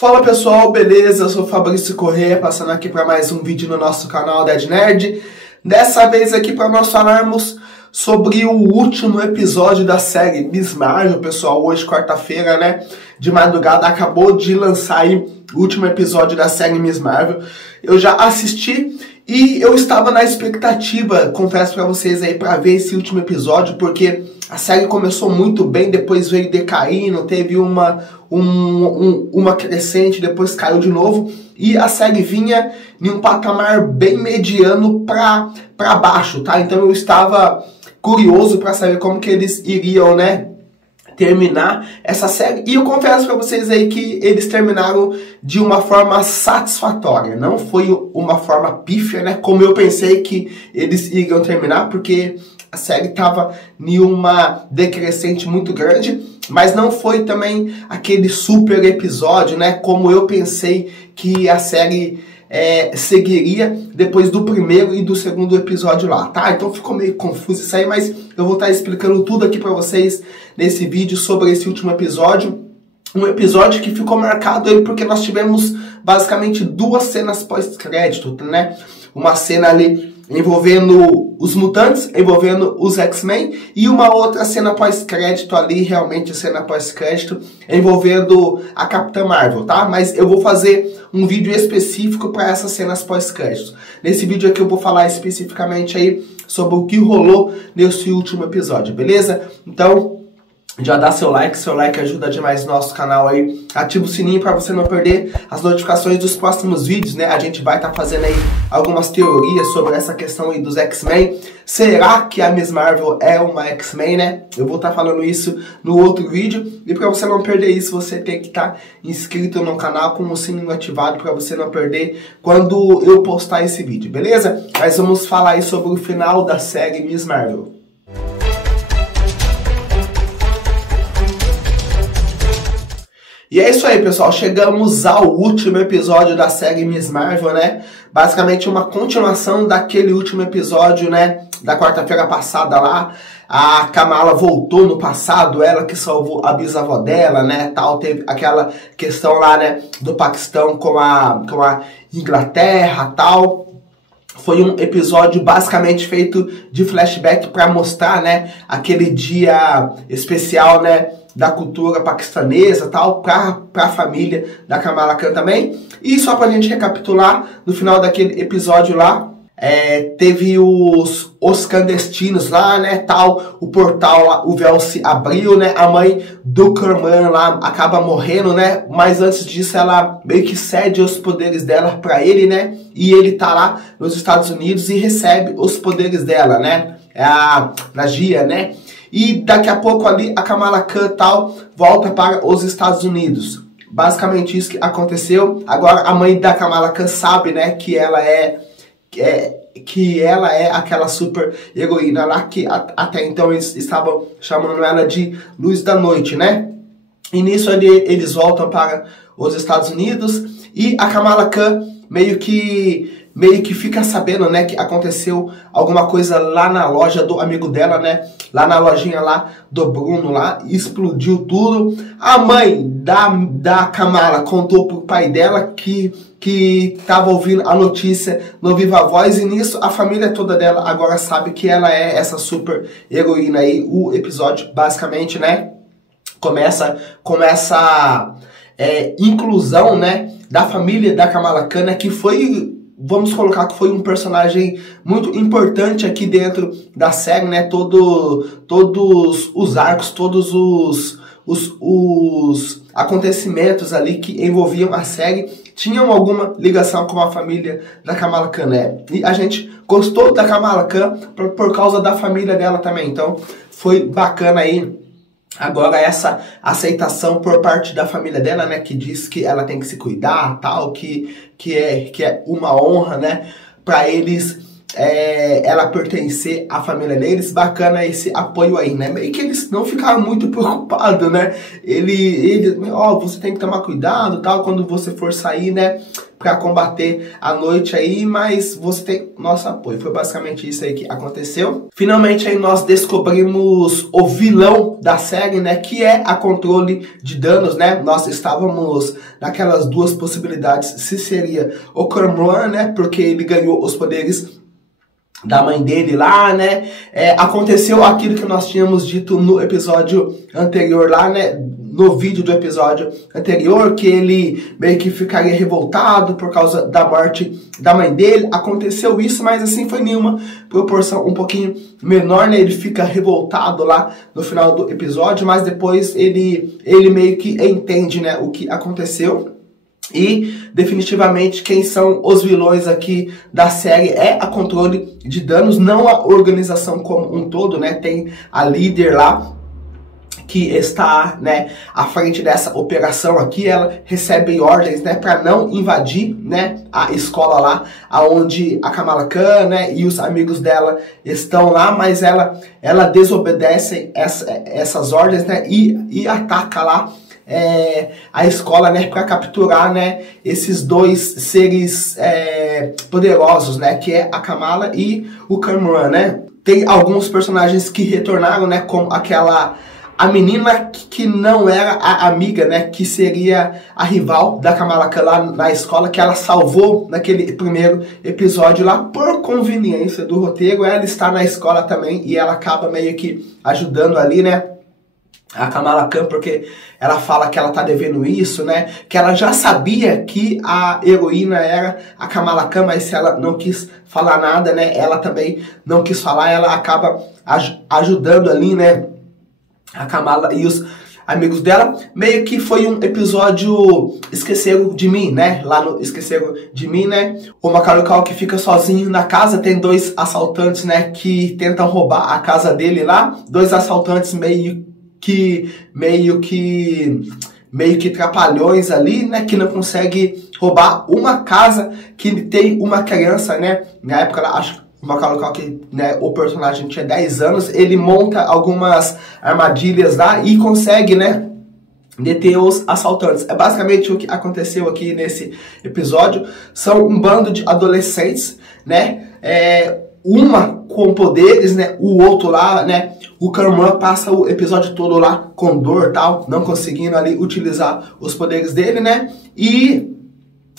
Fala pessoal, beleza? Eu sou o Fabrício Corrêa, passando aqui para mais um vídeo no nosso canal Dead Nerd. Dessa vez aqui para nós falarmos sobre o último episódio da série Miss Marvel, pessoal. Hoje, quarta-feira, né, de madrugada, acabou de lançar aí o último episódio da série Miss Marvel. Eu já assisti e eu estava na expectativa, confesso para vocês aí, para ver esse último episódio, porque a série começou muito bem, depois veio decaindo, teve uma crescente, depois caiu de novo, e a série vinha em um patamar bem mediano para baixo, tá? Então eu estava curioso para saber como que eles iriam, né, terminar essa série, e eu confesso para vocês aí que eles terminaram de uma forma satisfatória, não foi uma forma pífia, né, como eu pensei que eles iriam terminar, porque a série estava em uma decrescente muito grande, mas não foi também aquele super episódio, né, como eu pensei que a série seguiria depois do primeiro e do segundo episódio lá, tá? Então ficou meio confuso isso aí, mas eu vou estar explicando tudo aqui pra vocês nesse vídeo sobre esse último episódio. Um episódio que ficou marcado aí porque nós tivemos basicamente duas cenas pós-crédito, né? Uma cena ali envolvendo os mutantes, envolvendo os X-Men, e uma outra cena pós-crédito ali, realmente cena pós-crédito, envolvendo a Capitã Marvel, tá? Mas eu vou fazer um vídeo específico para essas cenas pós-crédito. Nesse vídeo aqui eu vou falar especificamente aí sobre o que rolou nesse último episódio, beleza? Então, já dá seu like ajuda demais no nosso canal aí, ativa o sininho para você não perder as notificações dos próximos vídeos, né? A gente vai estar fazendo aí algumas teorias sobre essa questão aí dos X-Men. Será que a Miss Marvel é uma X-Men, né? Eu vou estar falando isso no outro vídeo, e para você não perder isso, você tem que estar inscrito no canal com o sininho ativado para você não perder quando eu postar esse vídeo, beleza? Mas vamos falar aí sobre o final da série Miss Marvel. E é isso aí, pessoal, chegamos ao último episódio da série Miss Marvel, né? Basicamente uma continuação daquele último episódio, né, da quarta-feira passada lá. A Kamala voltou no passado, ela que salvou a bisavó dela, né, tal. Teve aquela questão lá, né, do Paquistão com a Inglaterra, tal. Foi um episódio basicamente feito de flashback para mostrar, né, aquele dia especial, né, da cultura paquistanesa, tal, para a família da Kamala Khan também. E só pra gente recapitular, no final daquele episódio lá, teve os clandestinos lá, né, tal, o portal lá, o véu se abriu, né, a mãe do Corman lá acaba morrendo, né, mas antes disso ela meio que cede os poderes dela pra ele, né, e ele tá lá nos Estados Unidos e recebe os poderes dela, né, a Nagia, né. E daqui a pouco ali a Kamala Khan tal volta para os Estados Unidos. Basicamente isso que aconteceu. Agora a mãe da Kamala Khan sabe, né, que ela é aquela super heroína lá, que até então eles estavam chamando ela de Luz da Noite, né? E nisso ali eles voltam para os Estados Unidos e a Kamala Khan meio que fica sabendo, né, que aconteceu alguma coisa lá na loja do amigo dela, né, lá na lojinha lá do Bruno lá, explodiu tudo. A mãe da Kamala contou pro pai dela que tava ouvindo a notícia no Viva Voz, e nisso a família toda dela agora sabe que ela é essa super heroína aí. O episódio basicamente, né, começa a inclusão, né, da família da Kamala Khan, né, que foi, vamos colocar que foi um personagem muito importante aqui dentro da série, né? Todos os arcos, todos os acontecimentos ali que envolviam a série tinham alguma ligação com a família da Kamala Khan, né? E a gente gostou da Kamala Khan por causa da família dela também. Então foi bacana aí agora essa aceitação por parte da família dela, né, que diz que ela tem que se cuidar, tal, que é uma honra, né, para eles ela pertencer à família deles, bacana esse apoio aí, né? Meio que eles não ficaram muito preocupados, né? Você tem que tomar cuidado, tal, quando você for sair, né? Pra combater a noite aí, mas você tem nosso apoio. Foi basicamente isso aí que aconteceu. Finalmente aí nós descobrimos o vilão da série, né? Que é a Controle de Danos, né? Nós estávamos naquelas duas possibilidades, se seria o Cormoran, né? Porque ele ganhou os poderes da mãe dele lá, né? Aconteceu aquilo que nós tínhamos dito no episódio anterior lá, né? No vídeo do episódio anterior, que ele meio que ficaria revoltado por causa da morte da mãe dele. Aconteceu isso, mas assim foi em uma proporção um pouquinho menor, né? Ele fica revoltado lá no final do episódio, mas depois ele meio que entende, né, o que aconteceu. E, definitivamente, quem são os vilões aqui da série é a Controle de Danos, não a organização como um todo, né? Tem a líder lá, que está, né, à frente dessa operação aqui. Ela recebe ordens, né, para não invadir, né, a escola lá, aonde a Kamala Khan, né, e os amigos dela estão lá, mas ela desobedece essas ordens, né, e ataca lá a escola, né, para capturar, né, esses dois seres poderosos, né, que é a Kamala e o Cormoran, né. Tem alguns personagens que retornaram, né, como a menina que não era a amiga, né, que seria a rival da Kamala Khan lá na escola, que ela salvou naquele primeiro episódio lá, por conveniência do roteiro. Ela está na escola também e ela acaba meio que ajudando ali, né, a Kamala Khan, porque ela fala que ela tá devendo isso, né? Que ela já sabia que a heroína era a Kamala Khan, mas se ela não quis falar nada, né? Ela também não quis falar, ela acaba ajudando ali, né? A Kamala e os amigos dela. Meio que foi um episódio Esqueceram de Mim, né? Lá no Esqueceram de Mim, né? O Macaulay Culkin fica sozinho na casa, tem dois assaltantes, né? Que tentam roubar a casa dele lá. Dois assaltantes meio que trapalhões ali, né, que não consegue roubar uma casa que tem uma criança, né, na época, acho que o Macaulay Culkin, né, o personagem tinha 10 anos, ele monta algumas armadilhas lá e consegue, né, deter os assaltantes. É basicamente o que aconteceu aqui nesse episódio. São um bando de adolescentes, né, uma com poderes, né, o outro lá, né, o Cormoran passa o episódio todo lá com dor, tal, não conseguindo ali utilizar os poderes dele, né, e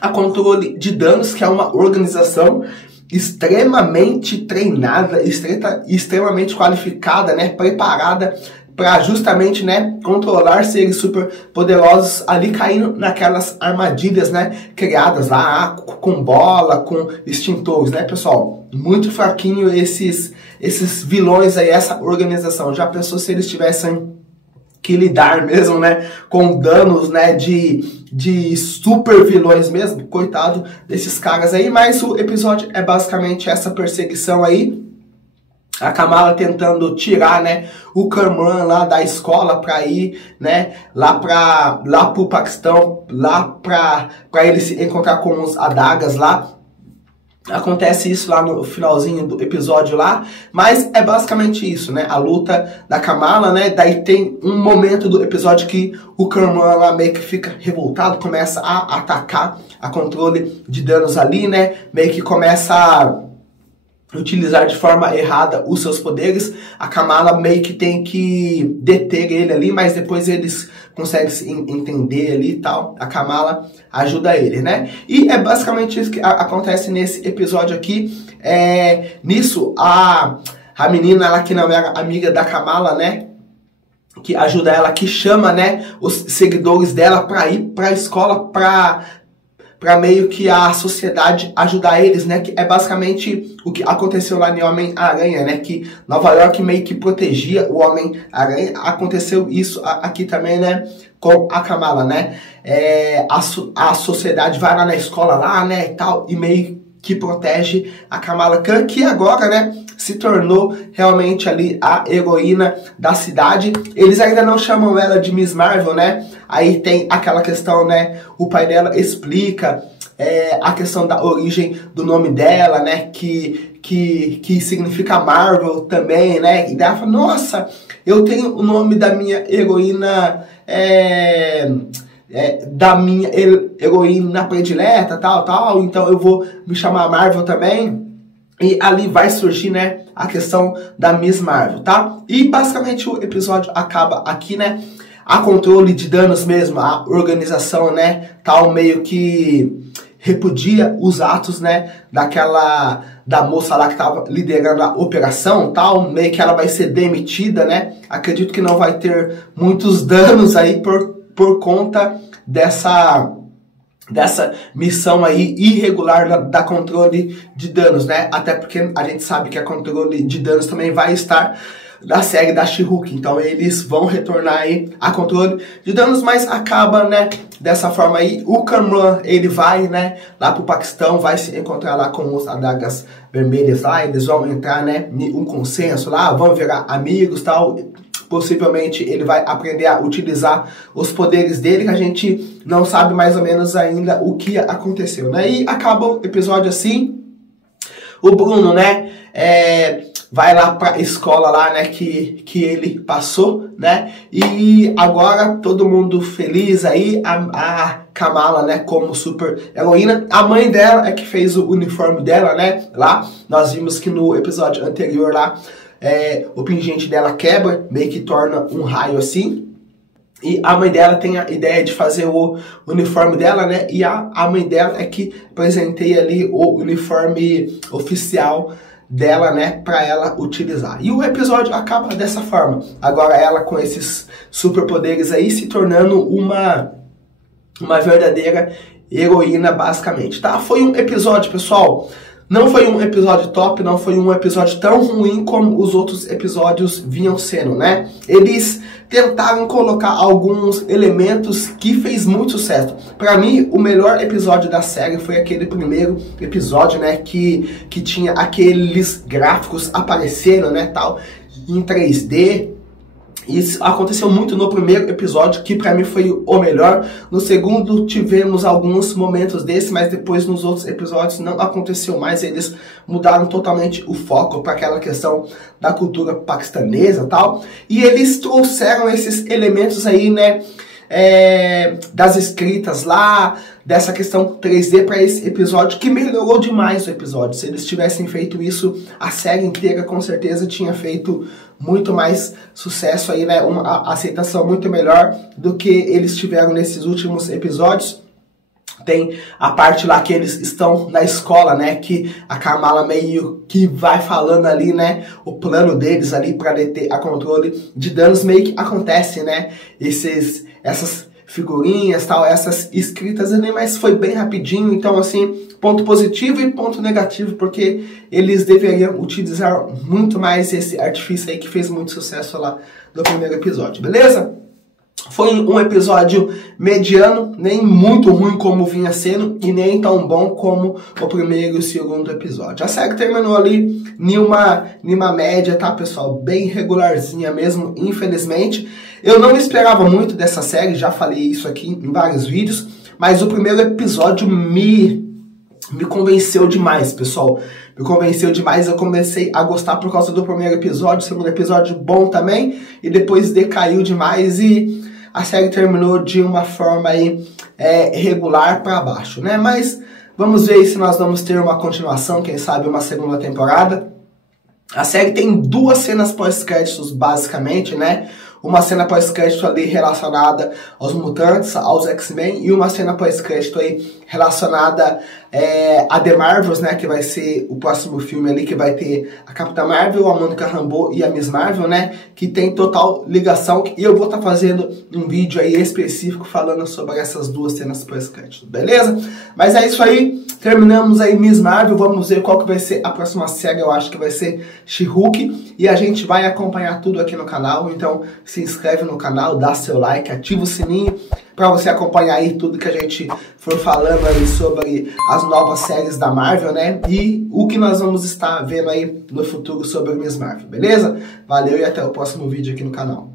a Controle de Danos, que é uma organização extremamente treinada, extremamente qualificada, né, preparada para justamente, né, controlar seres super poderosos ali caindo naquelas armadilhas, né, criadas lá com bola, com extintores, né, pessoal? Muito fraquinho esses vilões aí, essa organização. Já pensou se eles tivessem que lidar mesmo, né, com danos, né, de super vilões mesmo? Coitado desses caras aí, mas o episódio é basicamente essa perseguição aí. A Kamala tentando tirar, né, o Cormoran lá da escola pra ir, né, lá pro Paquistão, lá pra ele se encontrar com os adagas lá. Acontece isso lá no finalzinho do episódio lá, mas é basicamente isso, né, a luta da Kamala, né, daí tem um momento do episódio que o Cormoran lá meio que fica revoltado, começa a atacar a Controle de Danos ali, né, meio que começa a utilizar de forma errada os seus poderes. A Kamala meio que tem que deter ele ali, mas depois eles conseguem se entender ali e tal. A Kamala ajuda ele, né? E é basicamente isso que acontece nesse episódio aqui. Nisso, a menina lá que não era amiga da Kamala, né, que ajuda ela, que chama, né, os seguidores dela pra ir pra escola pra meio que a sociedade ajudar eles, né? Que é basicamente o que aconteceu lá no Homem-Aranha, né? Que Nova York meio que protegia o Homem-Aranha. Aconteceu isso aqui também, né? Com a Kamala, né? A sociedade vai lá na escola lá, né? E tal, e meio que protege a Kamala Khan, que agora, né, se tornou realmente ali a heroína da cidade. Eles ainda não chamam ela de Miss Marvel, né? Aí tem aquela questão, né, o pai dela explica a questão da origem do nome dela, né, que significa Marvel também, né, e daí ela fala, nossa, eu tenho o nome da minha heroína, da minha heroína predileta, tal, então eu vou me chamar Marvel também, e ali vai surgir, né, a questão da Miss Marvel, tá? E basicamente o episódio acaba aqui, né, a controle de danos mesmo, a organização, né, tal, meio que repudia os atos, né, da moça lá que tava liderando a operação, tal, meio que ela vai ser demitida, né, acredito que não vai ter muitos danos aí por conta dessa missão aí irregular da controle de danos, né, até porque a gente sabe que a controle de danos também vai estar da série da She-Hulk, então eles vão retornar aí a controle de danos, mas acaba, né, dessa forma aí, o Kamran, ele vai, né, lá pro Paquistão, vai se encontrar lá com os adagas vermelhas lá, eles vão entrar, né, em um consenso lá, vão virar amigos, tal, possivelmente ele vai aprender a utilizar os poderes dele, que a gente não sabe mais ou menos ainda o que aconteceu, né, e acaba o episódio assim, o Bruno, né, vai lá pra escola lá, né, que ele passou, né, e agora todo mundo feliz aí, a Kamala, né, como super heroína, a mãe dela é que fez o uniforme dela, né, lá, nós vimos que no episódio anterior lá, o pingente dela quebra, meio que torna um raio assim, e a mãe dela tem a ideia de fazer o uniforme dela, né, e a mãe dela é que apresentei ali o uniforme oficial dela, né, para ela utilizar. E o episódio acaba dessa forma. Agora ela com esses superpoderes aí se tornando uma verdadeira heroína basicamente, tá? Foi um episódio, pessoal, não foi um episódio top, não foi um episódio tão ruim como os outros episódios vinham sendo, né? Eles tentaram colocar alguns elementos que fez muito sucesso. Para mim, o melhor episódio da série foi aquele primeiro episódio, né, que tinha aqueles gráficos aparecendo, né, tal, em 3D. Isso aconteceu muito no primeiro episódio, que pra mim foi o melhor. No segundo tivemos alguns momentos desses, mas depois nos outros episódios não aconteceu mais. Eles mudaram totalmente o foco para aquela questão da cultura paquistanesa e tal. E eles trouxeram esses elementos aí, né, das escritas lá, dessa questão 3D para esse episódio, que melhorou demais o episódio. Se eles tivessem feito isso, a série inteira com certeza tinha feito muito mais sucesso aí, né, uma aceitação muito melhor do que eles tiveram nesses últimos episódios. Tem a parte lá que eles estão na escola, né, que a Kamala meio que vai falando ali, né, o plano deles ali para deter a controle de danos, meio que acontece, né, essas figurinhas, tal, essas escritas ali, mas foi bem rapidinho, então assim, ponto positivo e ponto negativo, porque eles deveriam utilizar muito mais esse artifício aí que fez muito sucesso lá no primeiro episódio, beleza? Foi um episódio mediano, nem muito ruim como vinha sendo, e nem tão bom como o primeiro e o segundo episódio. A série terminou ali em uma média, tá, pessoal? Bem regularzinha mesmo, infelizmente. Eu não esperava muito dessa série, já falei isso aqui em vários vídeos, mas o primeiro episódio me convenceu demais, pessoal. Me convenceu demais, eu comecei a gostar por causa do primeiro episódio, o segundo episódio bom também, e depois decaiu demais e a série terminou de uma forma aí regular para baixo, né? Mas vamos ver se nós vamos ter uma continuação, quem sabe uma segunda temporada. A série tem 2 cenas pós-créditos basicamente, né? Uma cena pós-crédito ali relacionada aos mutantes, aos X-Men, e uma cena pós-crédito aí relacionada a The Marvels, né, que vai ser o próximo filme ali, que vai ter a Capitã Marvel, a Monica Rambeau e a Miss Marvel, né, que tem total ligação, e eu vou estar fazendo um vídeo aí específico falando sobre essas 2 cenas pós-crédito, beleza? Mas é isso aí, terminamos aí Miss Marvel, vamos ver qual que vai ser a próxima série, eu acho que vai ser She-Hulk, e a gente vai acompanhar tudo aqui no canal, então se inscreve no canal, dá seu like, ativa o sininho, para você acompanhar aí tudo que a gente for falando aí sobre as novas séries da Marvel, né? E o que nós vamos estar vendo aí no futuro sobre Miss Marvel, beleza? Valeu e até o próximo vídeo aqui no canal.